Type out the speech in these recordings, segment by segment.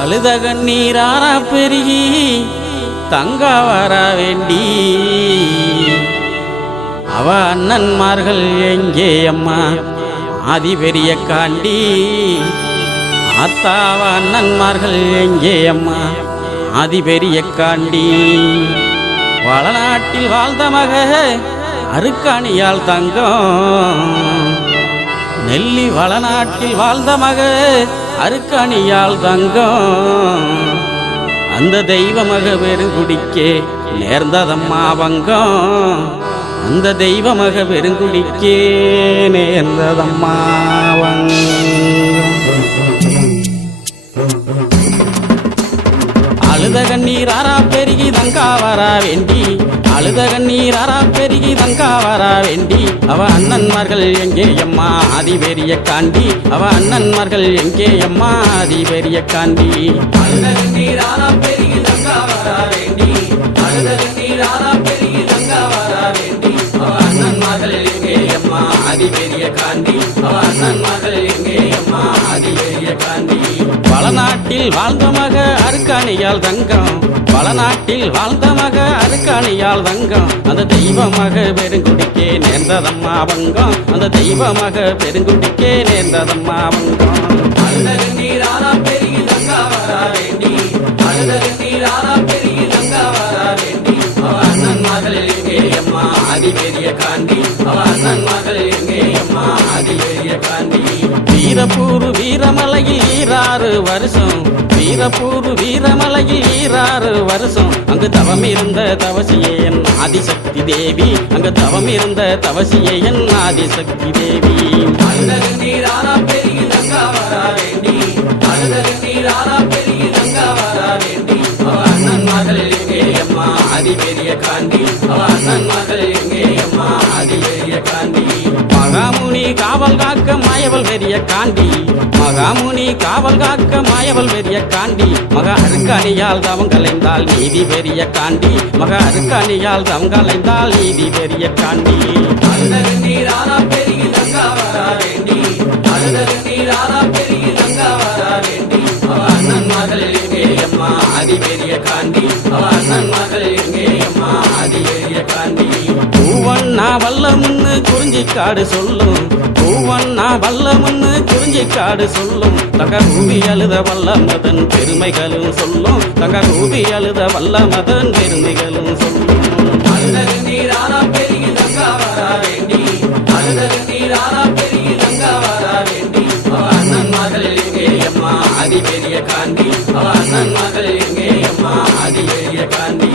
அழுத கண்ணீராரா பெருகி தங்க வர வேண்டி அவ அண்ணன்மார்கள் எங்கே அம்மா ஆதி பெரிய காண்டி ஆத்தாவ அண்ணன்மார்கள் எங்கே அம்மா ஆதி பெரிய காண்டி வளநாட்டில் வாழ்ந்த மக அருக்காணியால் தங்கம் நெல்லி வளநாட்டில் வாழ்ந்த மக அருக்காணியால் தங்கம் அந்த தெய்வ மக பெருங்குடிக்கே நேர்ந்ததம்மா வங்கம் அந்த தெய்வ மக பெருங்குடிக்கே நேர்ந்ததம்மா வங்கம் அழுத கண்ணீராரா பெருகி தங்கா வர வேண்டி அழுத கண்ணீராரா பெருகி தங்கா வர வேண்டி அவ அண்ணன்மார்கள் எங்கே அம்மா ஆதி பெரிய காண்டி அவ அண்ணன்மார்கள் எங்கே அம்மா ஆதி பெரிய காண்டி அழுத கண்ணீராரா பெருகி தங்கா வர வேண்டி அழுத கண்ணீராரா பெருகி தங்கா வர வேண்டி அவ அண்ணன்மார்கள் எங்கே அம்மா ஆதி பெரிய காண்டி அவ அண்ணன்மார்கள் எங்கே அம்மா ஆதி பெரிய காண்டி வளநாட்டில் வாழ்ந்த மக அருக்காணியால் தங்கம் வளநாட்டில் வாழ்ந்த மக அருக்காணியால் தங்கம் அந்த தெய்வ மக பெருங்குடிக்கே நேர்ந்ததம்மா வங்கம் அந்த தெய்வ மக பெருங்குடிக்கே நேர்ந்ததம்மா வங்கம் அழுத கண்ணீராரா பெருகி தங்கா வர வேண்டி அழுத கண்ணீராரா பெருகி தங்கா வர வேண்டி அவ அண்ணன்மார்கள் எங்கே அம்மா ஆதி பெரிய காண்டி அவ அண்ணன்மார்கள் எங்கே அம்மா ஆதி பெரிய காண்டி வீரப்பூர் வீரமலையில் 6 வருஷம் வீரப்பூர் வீரமலையில் 6 வருஷம் அங்கு தவம் இருந்த தவசியே என் ஆதிசக்தி தேவி அங்கு தவம் இருந்த தவசியே என் ஆதிசக்தி தேவி அழுத கண்ணீராரா பெருகி தங்கா வர வேண்டி அழுத கண்ணீராரா பெருகி தங்கா வர வேண்டி அவ அண்ணன்மார்கள் எங்கே அம்மா ஆதி பெரிய காண்டி அவ அண்ணன்மார்கள் எங்கே அம்மா ஆதி பெரிய காண்டி மகாமுனி காவல் காக்க மாயவள் பெரிய காண்டி மகாமுனி காவல் காக்க மாயவள் பெரிய காண்டி மக அருக்காணியால் தவம் கலைந்தால் நீதி பெரிய காண்டி மக அருக்காணியால் தவம் கலைந்தால் நீதி பெரிய காண்டி அழுத கண்ணீராரா பெருகி தங்கா வர வேண்டி அழுத கண்ணீராரா பெருகி தங்கா வர வேண்டி அவ அண்ணன்மார்கள் எங்கே அம்மா ஆதி பெரிய காண்டி அவ அண்ணன்மார்கள் எங்கே அம்மா ஆதி பெரிய காண்டி பூவண்ணா வல்லமுன்னு குறிஞ்சிக்காடு சொல்லும் பூவண்ணா வல்லமுன்னு குறிஞ்சிக்காடு சொல்லும் தங்க ரூபி அழுத வல்லமதன் பெருமைகளும் சொல்லும் தங்க ரூபி அழுத வல்லமதன் பெருமைகளும் சொல்லும் அழுத கண்ணீராரா பெருகி தங்கா வர வேண்டி அழுத கண்ணீராரா பெருகி தங்கா வர வேண்டி அவ அண்ணன்மார்கள் எங்கே அம்மா ஆதி பெரிய காண்டி அவ அண்ணன்மார்கள் எங்கே அம்மா ஆதி பெரிய காண்டி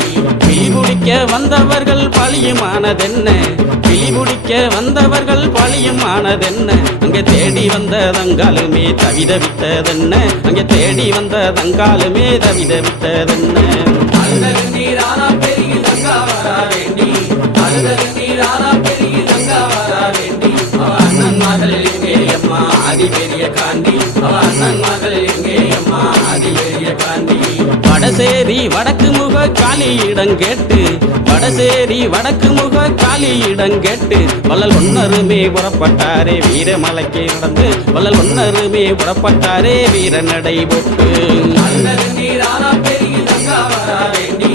பிடிக்க வந்தவர்கள் பழியுமானதென்ன பிடிக்க வந்தவர்கள் பழியுமானதென்ன அங்கே தேடி வந்த தங்காலுமே தவிதவித்ததென்ன அங்கே தேடி வந்த தங்காலுமே தவிதவித்ததென்ன அழுத கண்ணீராரா பெருகி தங்கா வர வேண்டி அழுத கண்ணீராரா பெருகி தங்கா வர வேண்டி அவ அண்ணன்மார்கள் எங்கே அம்மா ஆதி பெரிய காண்டி அவ அண்ணன்மார்கள் எங்கே அம்மா ஆதி பெரிய காண்டி வடசேரி வடக்கு முக காலியிடம் கேட்டு வடசேரி வடக்கு முக காலியிடம் கேட்டு வள்ளல் ஒன்னருமே புறப்பட்டாரே வீரமலைக்கு நடந்து வள்ளல் ஒன்னருமே புறப்பட்டாரே வீர நடை போட்டு அழுத கண்ணீராரா பெருகி தங்கா வர வேண்டி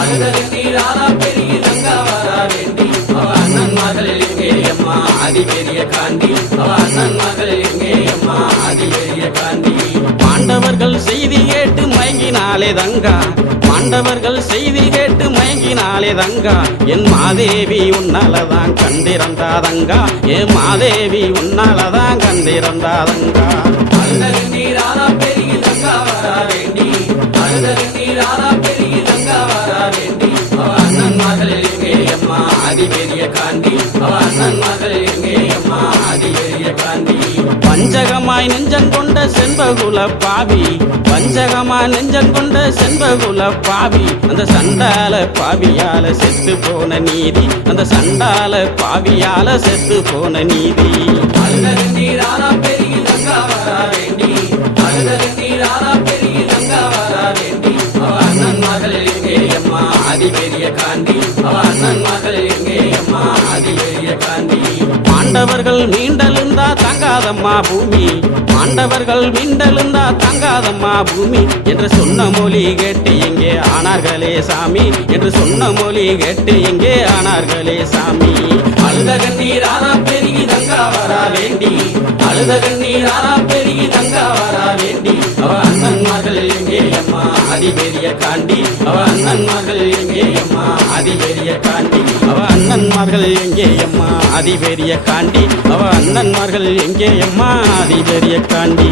அழுத கண்ணீராரா பெருகி தங்கா வர வேண்டி அவ அண்ணன்மார்கள் எங்கே அம்மா ஆதி பெரிய காண்டி அவ அண்ணன்மார்கள் எங்கே அம்மா ஆதி பெரிய காண்டி பாண்டவர்கள் செய்தி கேட்டு மயங்கினாலே தங்கா பாண்டவர்கள் செய்தி கேட்டு மயங்கினாலே தங்கா என் மாதேவி உன்னாலதான் கண்டிருந்தாதங்கா என் மாதேவி உன்னாலதான் கண்டிருந்தாதங்கா அழுத கண்ணீராரா பெருகி தங்கா வர வேண்டி அழுத கண்ணீராரா பெருகி தங்கா வர வேண்டி அவ அண்ணன்மார்கள் எங்கே அம்மா ஆதி பெரிய காண்டி அவ அண்ணன்மார்கள் எங்கே அம்மா ஆதி பெரிய காண்டி பஞ்சகமாய் நெஞ்சங்கொண்ட செண்பகுல பாவி பஞ்சகமாய் நெஞ்சங்கொண்ட செண்பகுல பாவி அந்த சண்டால பாவியால செத்து போன நீதி அந்த சண்டால பாவியால செத்து போன நீதி அழுத கண்ணீராரா பெருகி தங்கா வர வேண்டி அழுத கண்ணீராரா பெருகி தங்கா வர வேண்டி அவ அண்ணன்மார்கள் எங்கே அம்மா ஆதி பெரிய காண்டி அவ அண்ணன்மார்கள் எங்கே அம்மா ஆதி பெரிய காண்டி பாண்டவர்கள் மீண்டெழுந்தா தங்க தாங்காதம்மா பூமி ஆண்டவர்கள் விண்டெழுந்தா தாங்காதம்மா பூமி என்று சொன்ன மொழி கேட்டு எங்கே ஆனார்களே சாமி என்று சொன்ன மொழி கேட்டு எங்கே ஆனார்களே சாமி அழுத கண்ணீர் ஆனா பெருகி தங்கா வரா வேண்டி அழுத கண்ணீர் ஆனா பெருகி தங்கா வரா வேண்டி அவ அண்ணன் மகள் எங்கே அம்மா அதிபெரிய காண்டி அவ அண்ணன் மகள் எங்கே அம்மா அதிபெரிய காண்டி அவ அண்ணன்மார்கள் எங்கே அம்மா அதிபெரிய காண்டி அவ அண்ணன்மார்கள் எங்கே அம்மா அதிபெரிய காண்டி